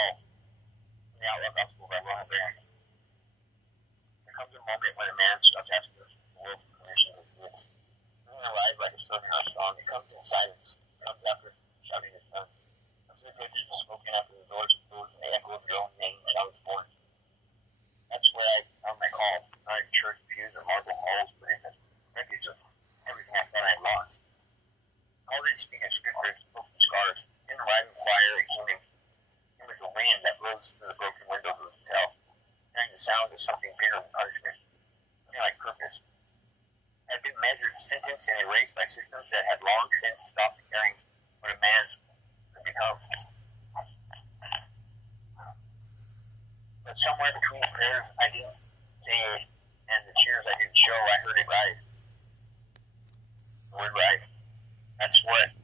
call from the Outlaw Gospel by Ronald Barron. There comes a moment when a man stops asking the world for permission to exist. Moving alive like a song in our song, it comes in silence. It comes after shouting his son. Comes in the pitches of smoking after the doors closed and the echo of your own name sounds born. That's where I found my call, not in church pews or marble halls, but in the wreckage of everything I thought I had lost. I didn't speak in scripture, spoke in scars. Didn't arrive in choir, it came with the wind that blows through the broken windows of the hotel, hearing the sound of something bigger than punishment, something like purpose. I had been measured, sentenced, and erased by systems that had long since stopped caring what a man could become. But somewhere between the prayers I didn't say and the tears I didn't show, I heard it rise. The word rise. That's what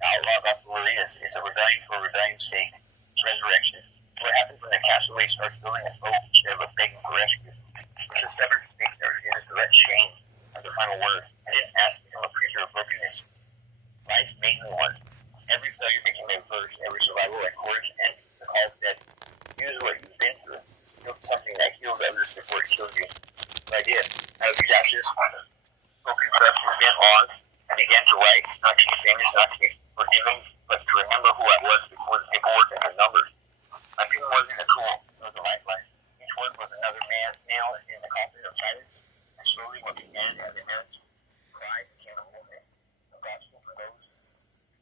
Outlaw Gospel really is. It's a rebellion for rebellion's sake. It's resurrection. It's what happens when the castaway starts building a boat instead of begging for rescue. It's a stubborn faith that refuses to let shame have the final word. I didn't ask to become a preacher of brokenness. Life made me one. Every failure became a verse. Every survival a chorus, and the call said, use what you've been through. Build something that heals others before it kills you. So I did. Out of these ashes, broken trust and bent laws, I began to write, not to be famous, not to be forgiven, but to remember who I was before the paperwork and the numbers. My pen wasn't a tool, it was a lifeline. Each word was another nail in the coffin of silence, and slowly what began as an errant cry became a movement, a gospel for those who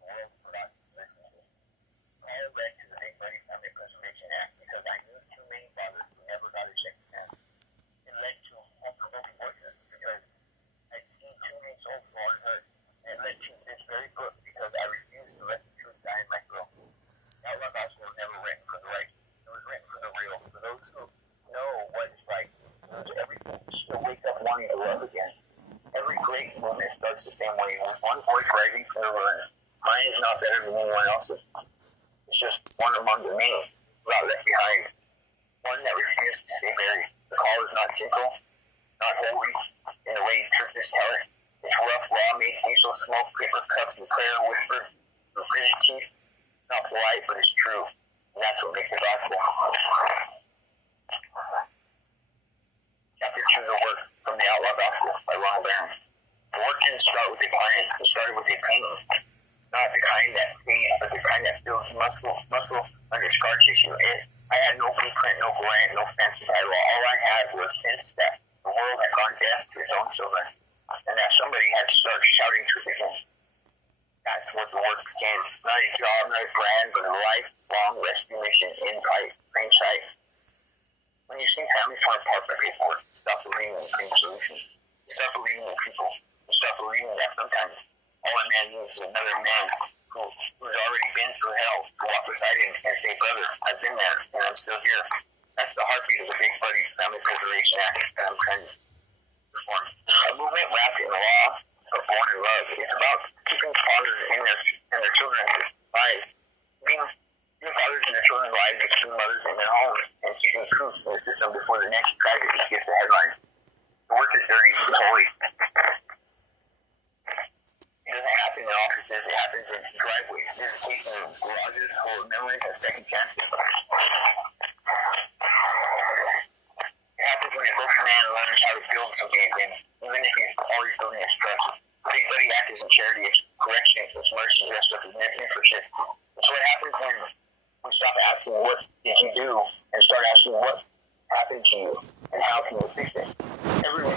the world forgot to listen to. All led to the Big Buddy Family Preservation Act because I knew too many fathers who never got a second chance. It led to hope-provoking voices because I'd seen too many souls fall unhurt. It led to this very book because I refused to let the truth die in my throat. Outlaw Gospel was never written for the righteous. It was written for the real, for those who know what it's like to lose everything, still wake up wanting to love again. Every great movement starts the same way, with one voice rising from the ruin. Mine is not better than anyone else's. It's just one among the many who got left behind. One that refused to stay buried. The call is not gentle, not holy, in the way churches tell it. It's rough, raw-made facial smoke, paper cups, and prayer whispered through gritted teeth. Not polite, but it's true. And that's what makes it gospel. Chapter 2 of the work from the Outlaw Gospel by Ronald Barron. The work didn't start with a plan. It started with a pain. Not the kind that fades, but the kind that builds muscle under scar tissue. I had no blueprint, no brand, no fancy title. All I had was sense that the world had gone deaf to its own children, and that somebody had to start shouting truth again. That's what the work became. Not a job, not a brand, but a lifelong rescue mission in plain sight. When you see families torn apart by paperwork, stop believing in plain solutions. You start believing in people. You start believing that sometimes all a man needs is another man who's already been through hell to walk beside him and say, brother, I've been there, and I'm still here. That's the heartbeat of the Big Buddy Family Preservation Act that I'm trying to perform. A movement wrapped in the law, but born in love. It's about keeping fathers in their children's lives. Keeping fathers in their children's lives, and keeping mothers in their homes, and keeping truth in the system before the next tragedy gets the headline. The work is dirty, it's holy. It doesn't happen in offices, it happens in driveways, visitation garages full of memories and second chances. It happens when a broken man learns how to build something again, even if he's already building his trust. Big Buddy Act isn't charity, it's correction, it's mercy dressed up as mentorship. It's what happens when we stop asking what did you do and start asking what happened to you and how can you fix it. Every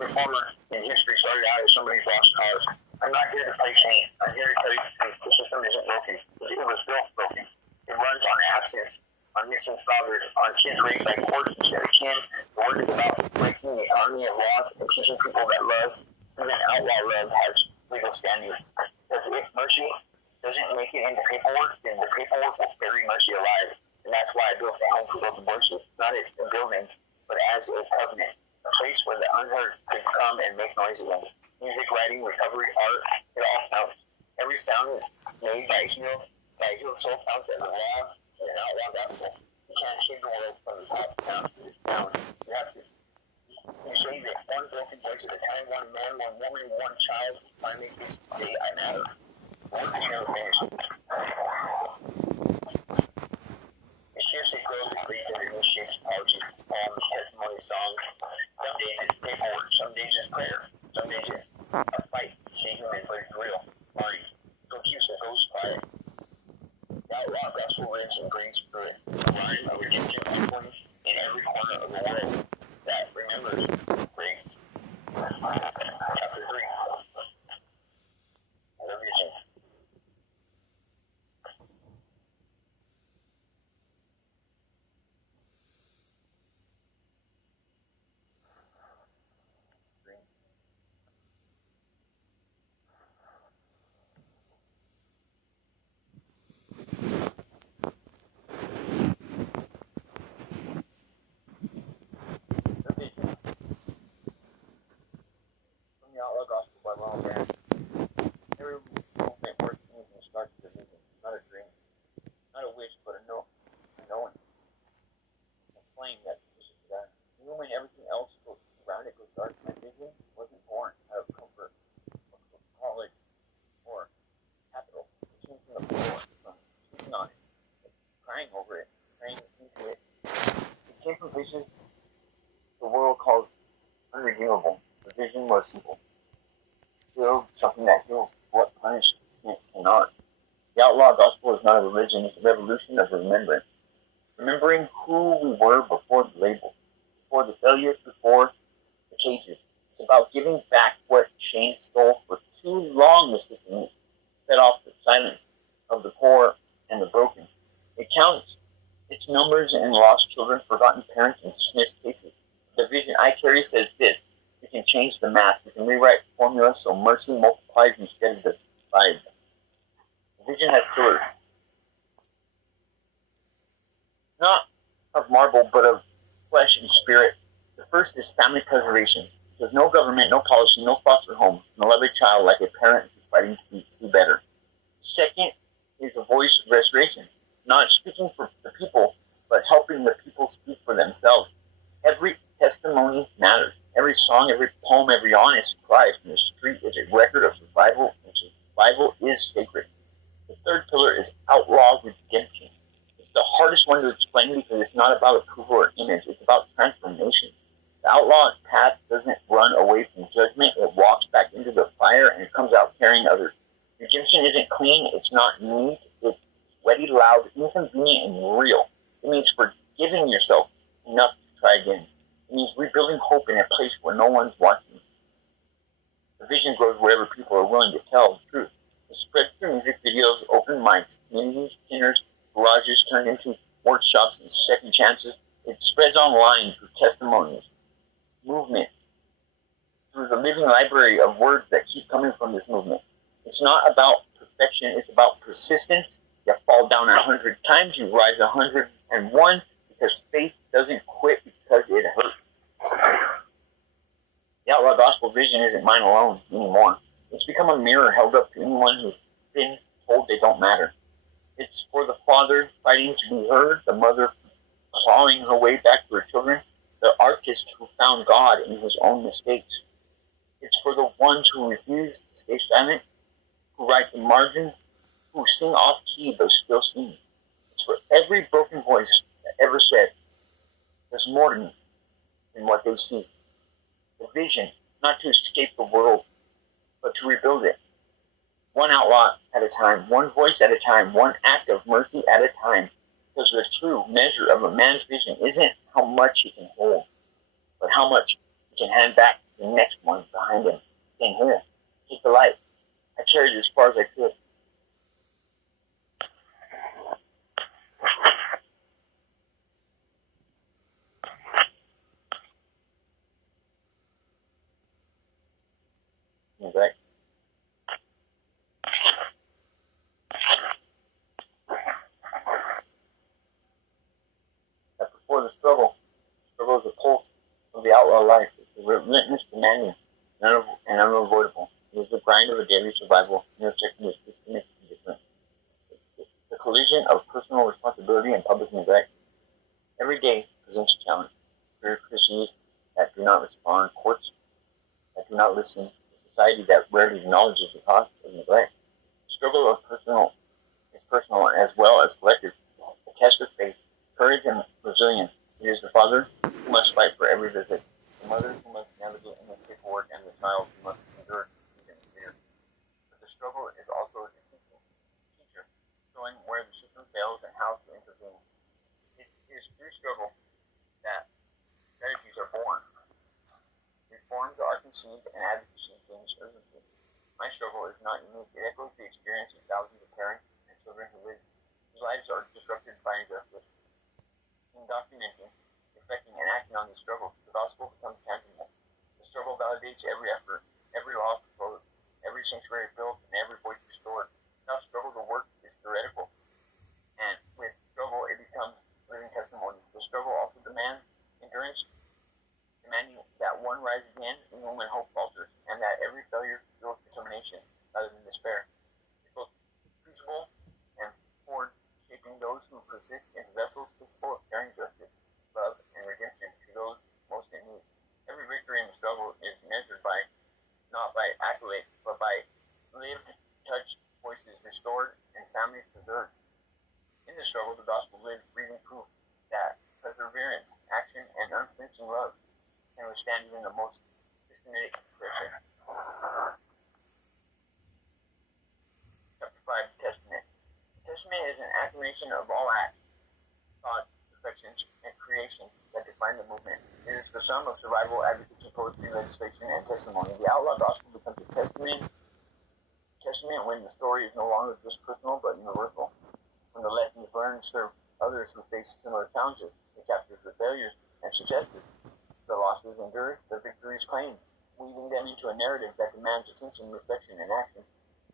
reformer in history started out as somebody's lost cause. I'm not here to play saint. I'm here to tell you the truth. The system isn't broken. It was built broken. It runs on absence, on missing fathers, on kids raised by courts instead of kin. The work is about breaking the army of laws and teaching people that love, even outlaw love, has legal standing. Because if mercy doesn't make it into paperwork, then the paperwork will bury mercy alive. And that's why I built the Home for Broken Voices, not as a building, but as a covenant. A place where the unheard could come and make noise again. Music, writing, recovery, art, it all counts. Every sound made by a healed soul counts as a law and an outlaw gospel. You can't change the world from the top down to the down. You have to. You save it one broken voice at a time, one man, one woman, one child, finally say, I matter. The work is never finished. It's outlaw gospel lives and brings through it. A line of Egyptian echoing in every corner of the world that remembers grace. Chapter 3. The Vision. The outlaw gospel by Ronald Barron. Every movement works in starts with a vision, not a dream, not a wish, but a knowing, a flame that pushes it out. Even when everything else around it goes dark, my vision wasn't born out of comfort, or college, or capital. It came from the floor, from sleeping on it, crying over it, praying into it. It came from visions the world calls unredeemable. The vision was simple. Build something that heals what punishment cannot. The outlaw gospel is not a religion, it's a revolution of remembrance. Remembering who we were before the label, before the failures, before the cages. It's about giving back what shame stole for too long. The system set off the silence of the poor and the broken. It counts its numbers and lost children, forgotten parents, and dismissed cases. The vision I carry says this. We can change the math. We can rewrite formulas so mercy multiplies instead of divides. The vision has pillars. Not of marble, but of flesh and spirit. The first is family preservation. There's no government, no policy, no foster home, and love a child like a parent who's fighting to do better. Second is a voice of restoration. Not speaking for the people, but helping the people speak for themselves. Every testimony matters. Every song, every poem, every honest cry from the street is a record of survival, and survival is sacred. The third pillar is outlaw redemption. It's the hardest one to explain because it's not about approval or image. It's about transformation. The outlaw path doesn't run away from judgment. It walks back into the fire and it comes out carrying others. Redemption isn't clean. It's not neat. It's sweaty, loud, inconvenient, and real. It means forgiving yourself enough to try again. It means rebuilding hope in a place where no one's watching. The vision grows wherever people are willing to tell the truth. It spreads through music videos, open mics, communities, dinners, garages turned into workshops and second chances. It spreads online through testimonies, movement, through the living library of words that keep coming from this movement. It's not about perfection, it's about persistence. You fall down 100 times, you rise 101, because faith doesn't quit because it hurts. The outlaw gospel vision isn't mine alone anymore. It's become a mirror held up to anyone who's been told they don't matter. It's for the father fighting to be heard, the mother clawing her way back to her children, the artist who found God in his own mistakes. It's for the ones who refuse to stay silent, who write the margins, who sing off key but still sing. It's for every broken voice that ever said, there's more to me than what they see. The vision, not to escape the world, but to rebuild it. One outlaw at a time, one voice at a time, one act of mercy at a time. Because the true measure of a man's vision isn't how much he can hold, but how much he can hand back to the next one behind him, saying, here, take the light. I carried it as far as I could. Right. That before the struggle is a pulse of the outlaw life. It's a relentless demanding and unavoidable. It is the grind of a daily survival, intersecting with systemic indifference. The collision of personal responsibility and public neglect. Every day presents a challenge. Bureaucracies that do not respond, courts that do not listen, a society that rarely acknowledges the cost of neglect. The struggle of is personal as well as collective. A test of faith, courage, and resilience. It is the father who must fight for every visit, the mother who must navigate endless paperwork, and the child who must endure even fear. But the struggle is also a teacher, showing where the system fails received, and advocacy gains urgency. My struggle is not unique. It echoes the experience of thousands of parents and children whose lives are disrupted by injustice. In documenting, reflecting, and acting on this struggle, the gospel becomes tangible. The struggle validates every effort, every law proposed, every sanctuary built, and every voice restored. Without struggle, the work is theoretical, and with struggle, it becomes living testimony. The struggle also demands endurance, demanding that one rise again even when hope falters, and that every failure fuels determination rather than despair. It's both crucible and forward, shaping those who persist in vessels capable of carrying justice, love, and redemption to those most in need. Every victory in the struggle is measured by, not by accolades, but by lived, touched, voices restored, and families preserved. In the struggle, the gospel lives, breathing proof that perseverance, action, and unflinching love can withstand even the most systematic pressure. Chapter 5, Testament. The Testament is an affirmation of all acts, thoughts, affections, and creation that define the movement. It is the sum of survival, advocacy, poetry, legislation, and testimony. The outlaw gospel becomes a testament when the story is no longer just personal but universal. When the lessons learned serve others who face similar challenges, it captures the failures and successes, the losses endured, the victories claimed, weaving them into a narrative that demands attention, reflection, and action.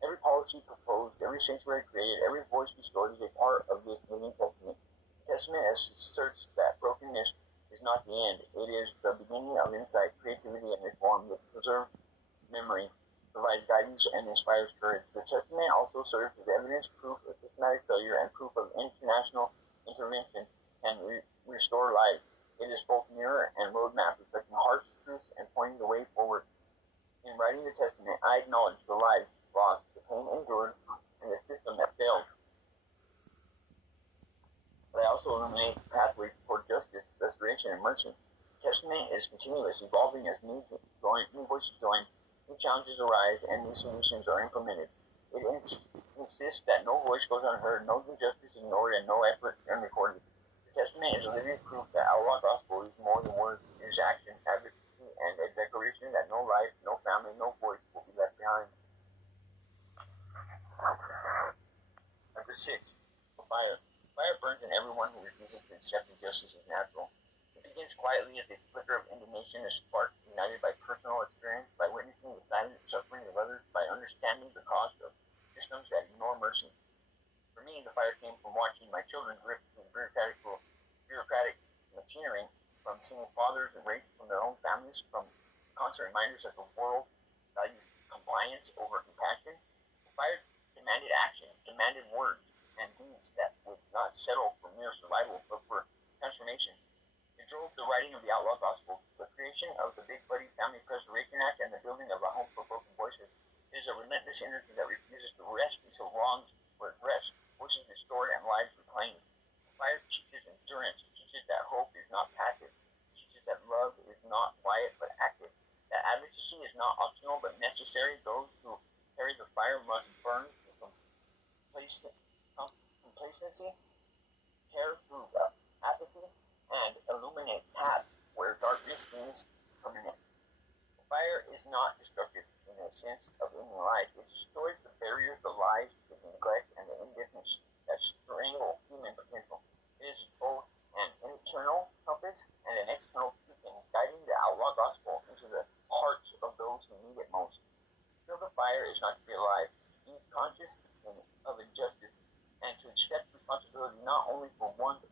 Every policy proposed, every sanctuary created, every voice restored is a part of this living testament. The testament asserts that brokenness is not the end. It is the beginning of insight, creativity, and reform that preserves memory, provides guidance, and inspires courage. The testament also serves as evidence, proof of systematic failure, and proof of international intervention and restore life. It is both mirror and roadmap, reflecting harsh truths and pointing the way forward. In writing the testament, I acknowledge the lives lost, the pain endured, and the system that failed. But I also illuminate pathways toward justice, restoration, and mercy. The testament is continuous, evolving as new voices join, new challenges arise, and new solutions are implemented. It insists that no voice goes unheard, no injustice ignored, and no effort unrecorded. The testament is a living proof that outlaw gospel is more than words. It is action, advocacy, and a declaration that no life, no family, no voice will be left behind. Number 6, fire. Fire burns in everyone who refuses to accept injustice as natural. It begins quietly as a flicker of indignation, a spark ignited by personal experience, by witnessing the silent suffering of others, by understanding the cost of systems that ignore mercy. For me, the fire came from watching my children drift through bureaucratic machinery, from seeing fathers erased from their own families, from constant reminders that the world values compliance over compassion. The fire demanded action, demanded words and deeds that would not settle for mere survival, but for transformation. It drove the writing of the outlaw gospel, the creation of the Big Buddy Family Preservation Act, and the building of a home for broken voices. It is a relentless energy that refuses to rest until wrongs were addressed, voices restored, and lives reclaimed. Fire teaches endurance. It teaches that hope is not passive. It teaches that love is not quiet but active. That advocacy is not optional but necessary. Those who carry the fire must burn with complacency, care through apathy, and illuminate paths where darkness seems permanent. The fire is not destructive in the sense of ending life. It destroys the barriers, the lies, the neglect, and the indifference that strangle human potential. It is both an internal compass and an external beacon, guiding the outlaw gospel into the hearts of those who need it most. To feel the fire is not to be alive, to be conscious of injustice, and to accept responsibility not only for one's